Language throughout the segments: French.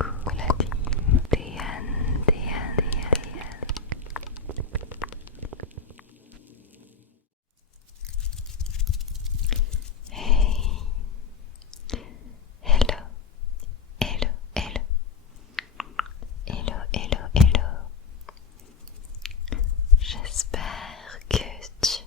Coucou la team Diane. Hey, hello. J'espère que tu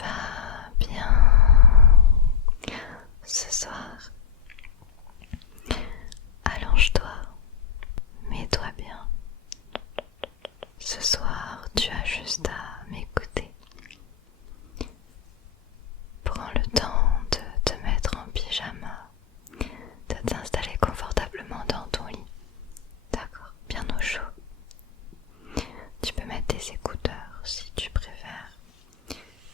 vas bien ce soir. Allonge-toi, mets-toi bien. Ce soir, tu as juste à m'écouter. Prends le temps de te mettre en pyjama, de t'installer confortablement dans ton lit. D'accord, bien au chaud. Tu peux mettre tes écouteurs si tu préfères.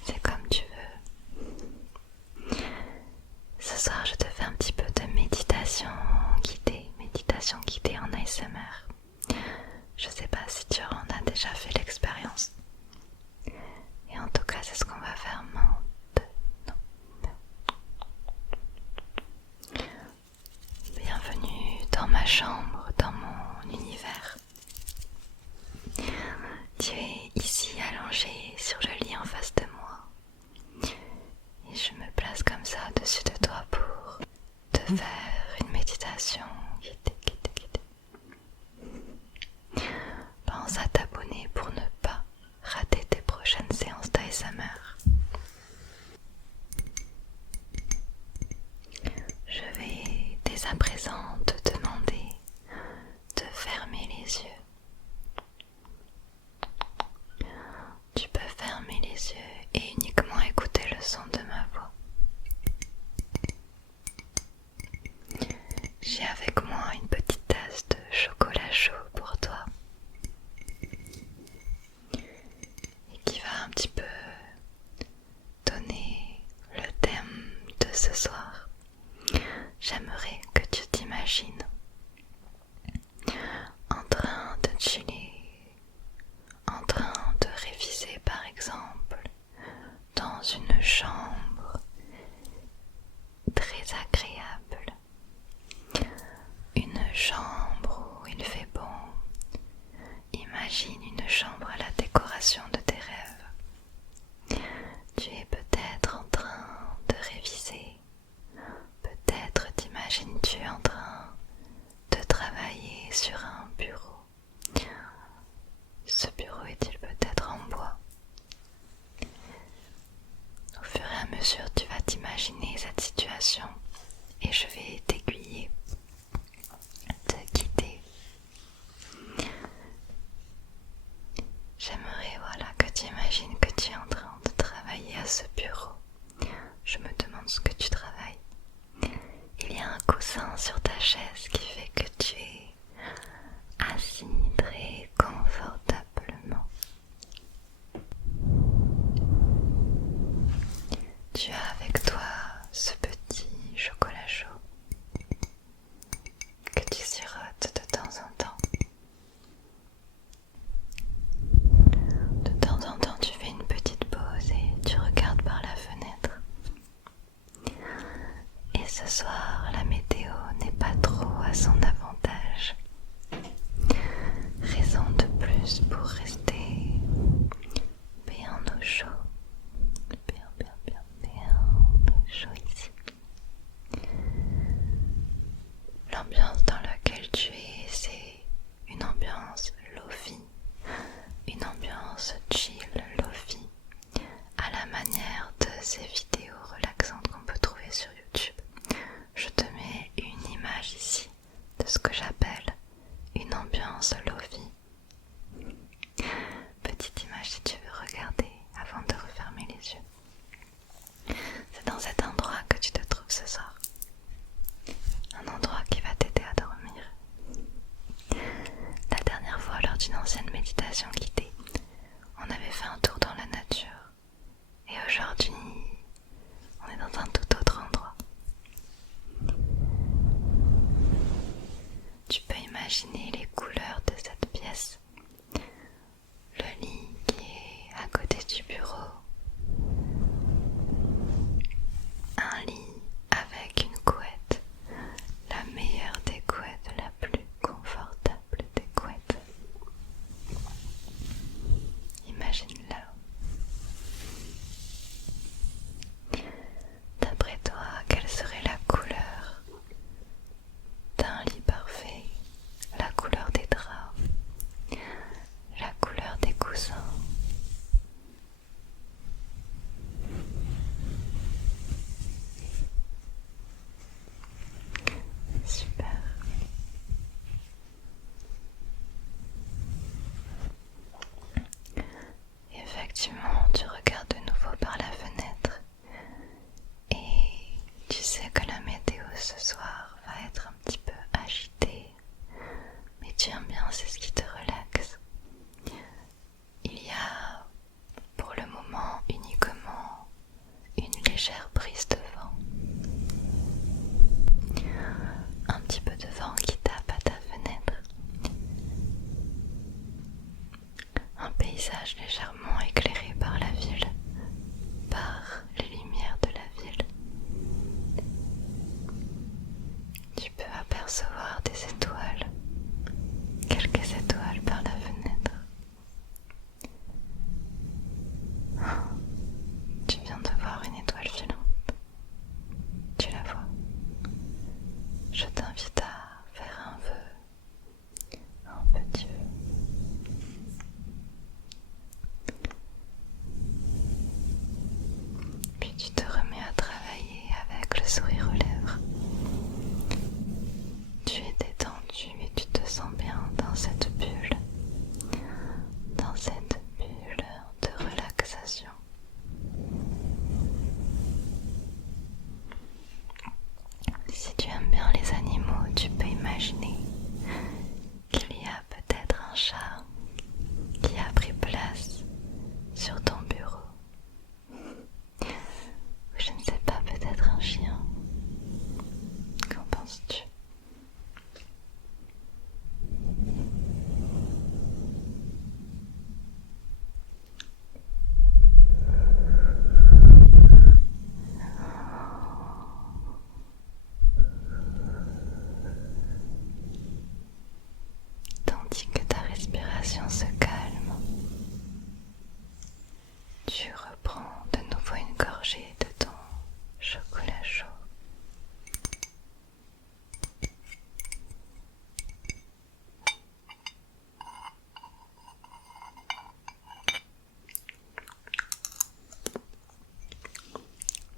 C'est comme tu veux. Ce soir, je te fais un petit peu de méditation guidée en ASMR. Je sais pas si tu en as déjà fait l'expérience. Et en tout cas, c'est ce qu'on va faire maintenant. Bienvenue dans ma chambre, dans mon univers. Tu es ici allongé sur le lit en face de moi. Et je me place comme ça au-dessus de toi pour te faire une méditation guidée. Pense à t'abonner pour ne pas rater tes prochaines séances d'ASMR. Je vais dès à présent te demander de fermer les yeux. Tu peux fermer les yeux et uniquement écouter le son de ma voix. J'ai avec moi une petite tasse de chocolat chaud pour toi et qui va un petit peu donner le thème de ce soir. J'aimerais que tu t'imagines en train de chiller, en train de réviser par exemple dans une chambre très agréable, une chambre où il fait bon. Imagine une chambre à la décoration de tes rêves. Tu es peut-être en train de réviser, peut-être t'imagines-tu en train de travailler sur un bureau. Ce bureau est-il peut-être en bois? Au fur et à mesure, tu vas t'imaginer cette situation et je vais t'aiguiller, te guider. J'aimerais que tu imagines que tu es en train de travailler à ce bureau. Je me demande ce que tu travailles. Il y a un coussin sur ta chaise qui fait que tu es assis très confortablement. Tu as avec toi ce petit chocolat chaud que tu sirotes de temps en temps. De temps en temps, tu fais une petite pause et tu regardes par la fenêtre. Et ce soir, la météo n'est pas trop à son avantage. Raison de plus pour rester bien au chaud. Bien au chaud ici. L'ambiance dans laquelle tu es, c'est une ambiance lofi. Une ambiance chill lofi. À la manière de ces vidéos relaxantes qu'on peut trouver sur YouTube. Je te mets une image ici de ce que j'appelle une ambiance lofi. Petite image si tu veux regarder avant de refermer les yeux. C'est dans cet endroit que tu te trouves ce soir. Un endroit qui va t'aider à dormir. La dernière fois, lors d'une ancienne méditation guidée, on avait fait un tour dans la nature. Et aujourd'hui, on est dans un tout autre endroit. Tu peux imaginer les couleurs de cette pièce. Le lit qui est à côté du bureau. Un lit avec une couette. La meilleure des couettes, la je t'invite à faire un vœu, un petit vœu. Puis tu te remets à travailler avec le sourire aux lèvres. Tu es détendu et tu te sens bien dans cette bulle de relaxation. Si tu aimes bien les animaux, tu peux imaginer qu'il y a peut-être un chat qui a pris place sur ton bureau. Ou je ne sais pas, peut-être un chien. Qu'en penses-tu? Tandis que ta respiration se calme, tu reprends de nouveau une gorgée de ton chocolat chaud.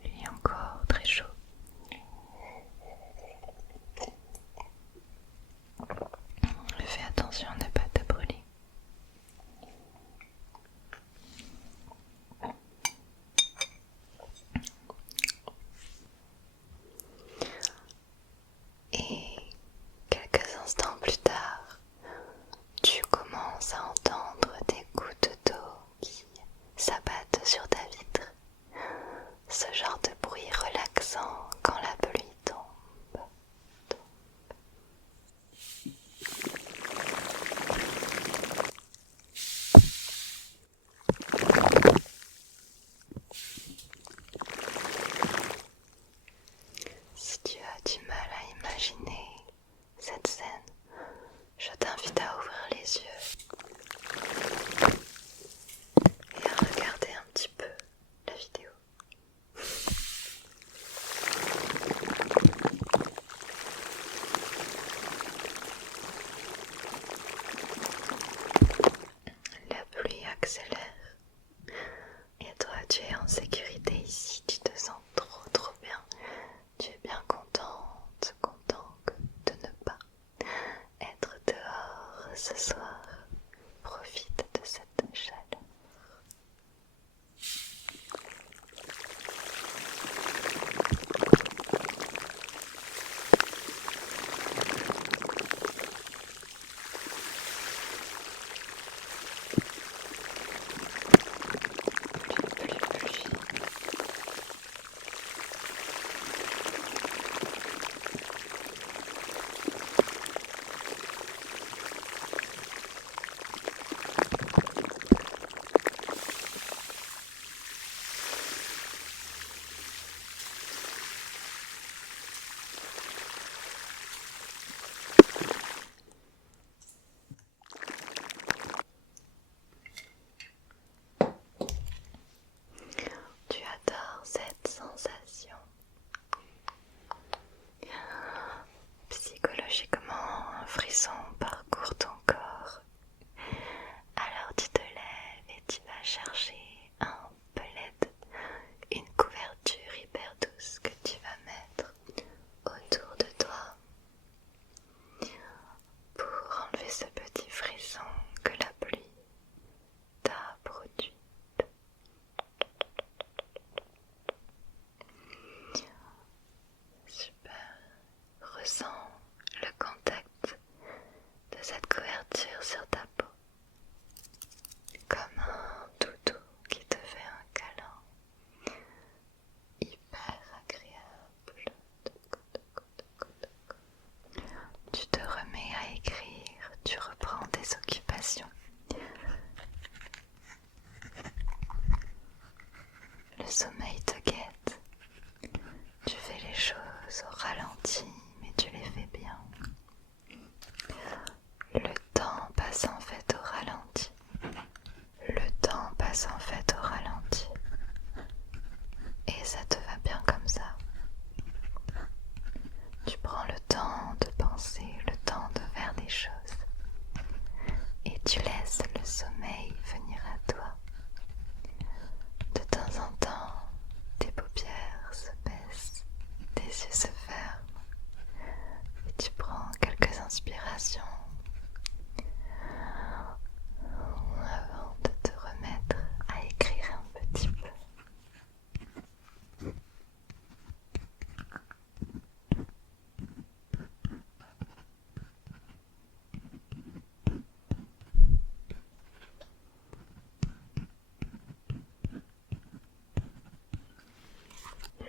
Il est encore très chaud. Fais attention à ne pas te brûler. Et quelques instants plus tard, tu commences à entendre des gouttes d'eau qui s'abattent sur ta vitre. Ce genre de bruit relaxant quand la pluie tombe. Si tu as du mal à imaginer cette scène, je t'invite à ouvrir les yeux et à regarder un petit peu la vidéo. La pluie accélère et toi tu es en sécurité ici, tu te sens trop bien. Tu es bien content de ne pas être dehors ce soir. Profite de cette chaleur. respiration avant de te remettre à écrire un petit peu.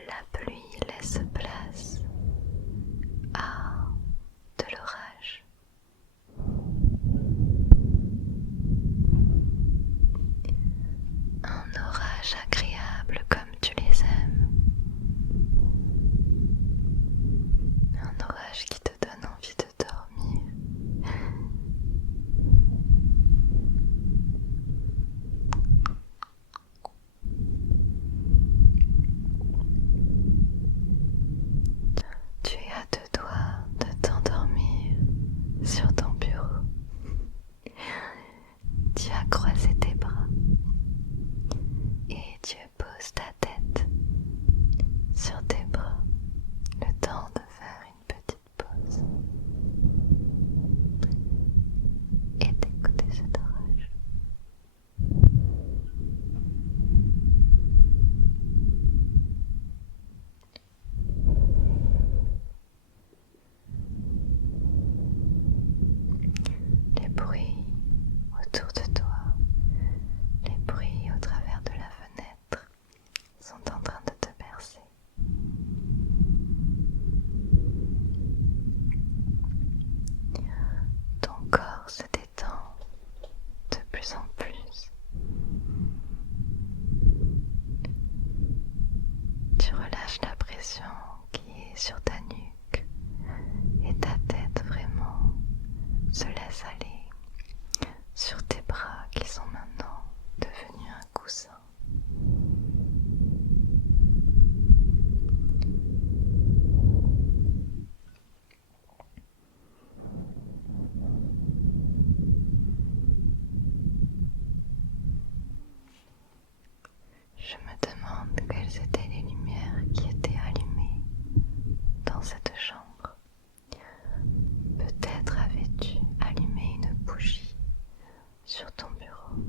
La pluie laisse place à de l'orage. Un orage agréable comme tu les aimes. Un orage qui te donne envie de dormir. Tu es à deux doigts de t'endormir sur ton bureau. Tu as croisé tes bras et tu poses ta tête sur tes bras, le temps de faire une petite pause et d'écouter cet orage. Les bruits autour de toi, les bruits au travers de la fenêtre sont en train de te bercer. Ton corps se détend de plus en plus. Tu relâches la pression qui est sur ta nuque et ta tête vraiment se laisse aller sur tes bras qui sont maintenant devenus un coussin. Je me demande quelles étaient les lumières qui étaient allumées dans cette chambre. Peut-être avais-tu allumé une bougie sur ton bureau.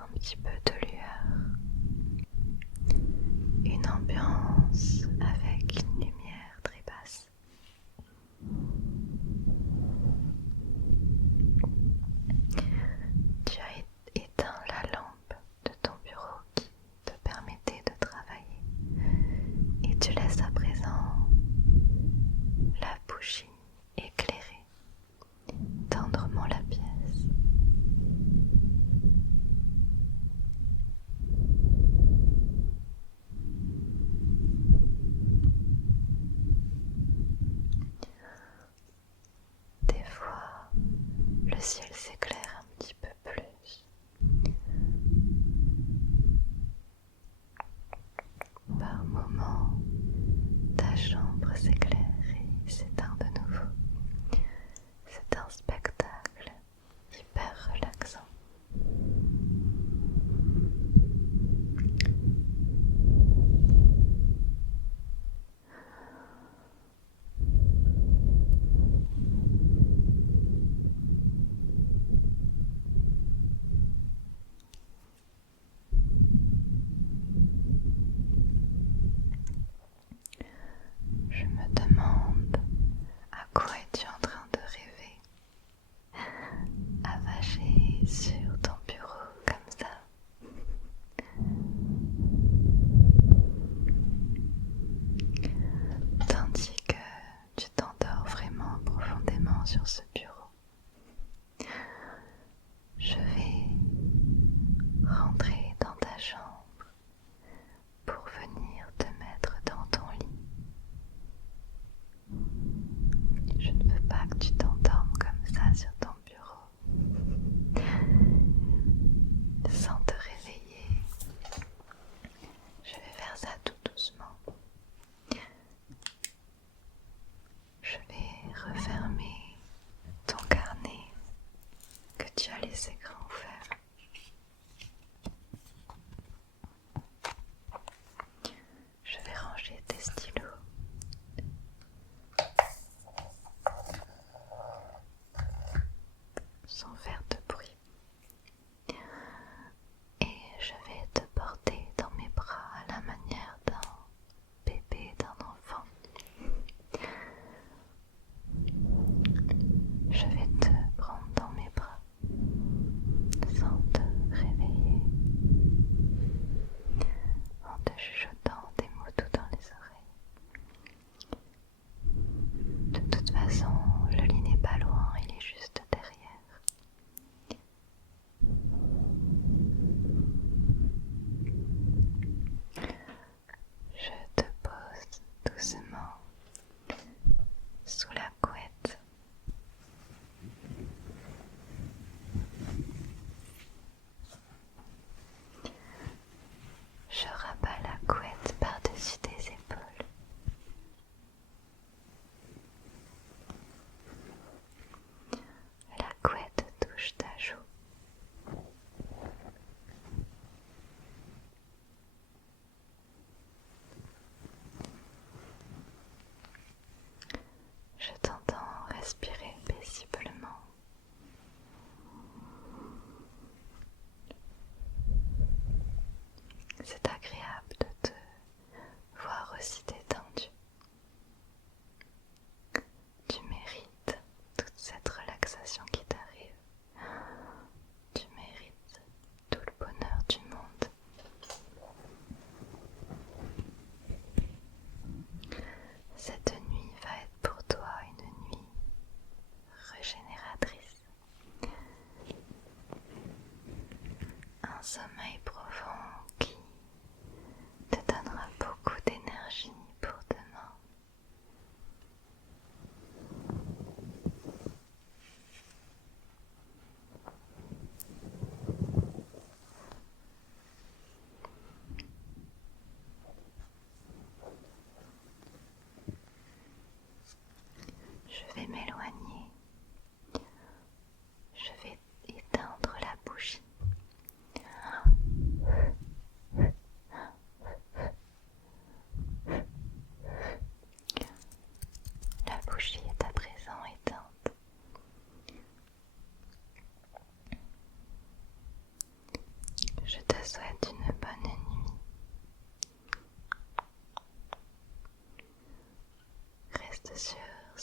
Un petit peu de lueur. Une ambiance avec une lumière très basse. Tu as éteint la lampe de ton bureau qui te permettait de travailler et tu laisses à présent la bougie éclairer tendrement la pièce.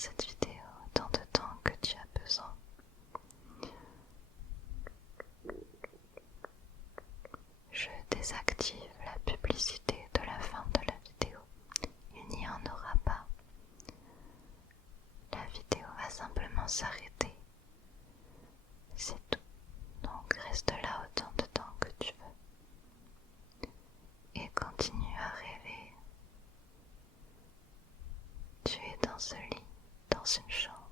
cette vidéo autant de temps que tu as besoin. Je désactive la publicité de la fin de la vidéo. Il n'y en aura pas. La vidéo va simplement s'arrêter. C'est tout. Donc reste là autant de temps que tu veux. Et continue à rêver. Tu es dans ce lit, dans une chambre.